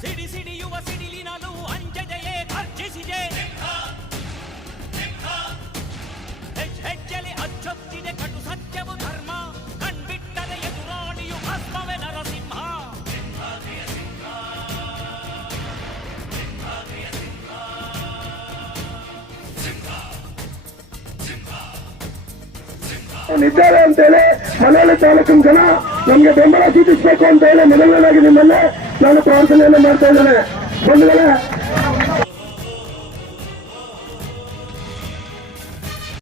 ಸಿಡಿಸಿಡಿಯುವ ಸಿಡಿಲಿನಲು ಅಂಜದೆಯೇ ಗರ್ಜಿಸಿದೆ. ಹೆಜ್ಜೆಲಿ ಅಚ್ಚೊತ್ತಿದೆ ಕಟು ಸತ್ಯವು ಧರ್ಮ. ಕಣ್ಬಿಟ್ಟರೆ ಎದುರಾಳಿಯು ಭಸ್ಮವೇ ನರಸಿಂಹ. ಇದ್ದಾರೆ ಅಂತೇಳಿ ಮನೆಯಲ್ಲಿ ತಾಲೂಕಿನ ಜನ ನಮ್ಗೆ ಬೆಂಬಲ ಸೂಚಿಸಬೇಕು ಅಂತ ಹೇಳಿ ಮೊದಲನೇದಾಗಿ ನಿಮ್ಮಲ್ಲೇ ನಾನು ಪ್ರಾರ್ಥನೆಯನ್ನು ಮಾಡ್ತಾ ಇದ್ದೇನೆ. ಬಂಧುಗಳೇ,